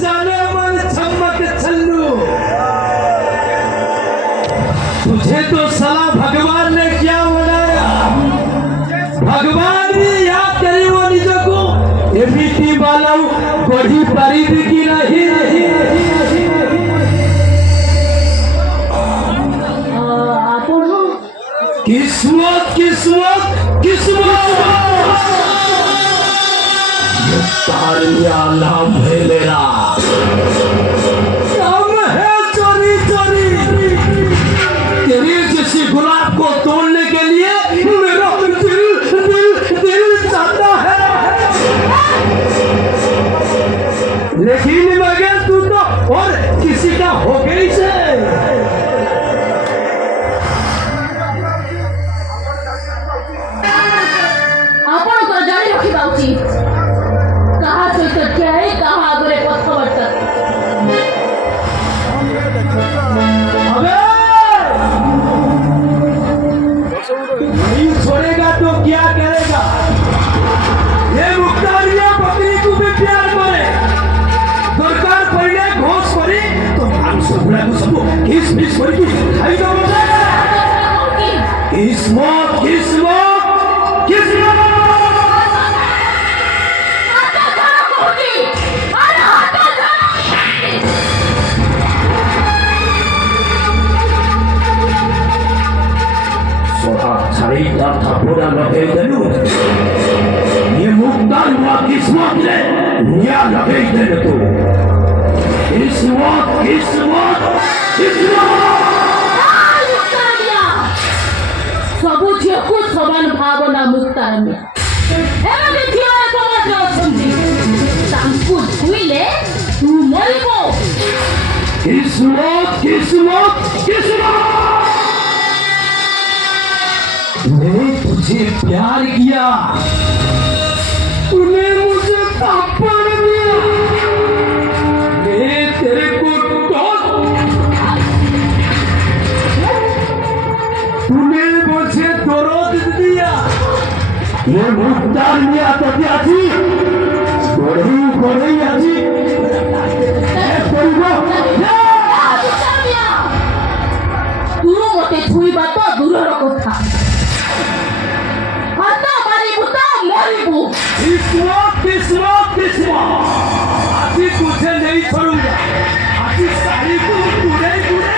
जाने मन छम्मक छल्लू, तुझे तो साला भगवान ने क्या बनाया? भगवान भी याद करे वो निजो को एबीटी वाला बड़ी परिधि की नहीं किस्मत किस्मत किस्मत ये तारिया नाम है मेरा, नाम है चोरी चोरी। तेरे जैसी गुलाब को तोड़ने के लिए मेरा दिल चाहता है, लेकिन मगर तू तो और किसी का हो गई से। कहा सहित क्या है, कहा आगे पथ वर्तक। नहीं छोड़ेगा तो क्या करेगा? ये मुख्तारिया बकरी को भी प्यार करे, दरकार पड़े घोष करे तो मांस बुला को सबको किस किस कर की खाई दो। किस्मत किस्मत किस्मत cerita tapura lebih dulu. Ini mukhtar wa kismat le, dia lebih dulu. Kismat, kismat, kismat. Mukhtar मिया, सबू झियो समान भावना मुक्तार मिया। एवं देखिए समाज असंधि, तांकु छुईले तू मरिबो। किस्मत, किस्मत, किस्मत। मैंने तुझे प्यार किया, तूने मुझे थप्पड़ दिया, मैं तेरे को तूने मुझे दर्द दिया। ये मुख्तार मिया तत्याजी गोड़ी गोड़ी आजी तू मते छुईबा तो दूरर कथा, किस्मत किस्मत किस्मत, आज तुझे नहीं छोड़ूंगा, आज सारी को पूरे पूरे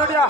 Odia.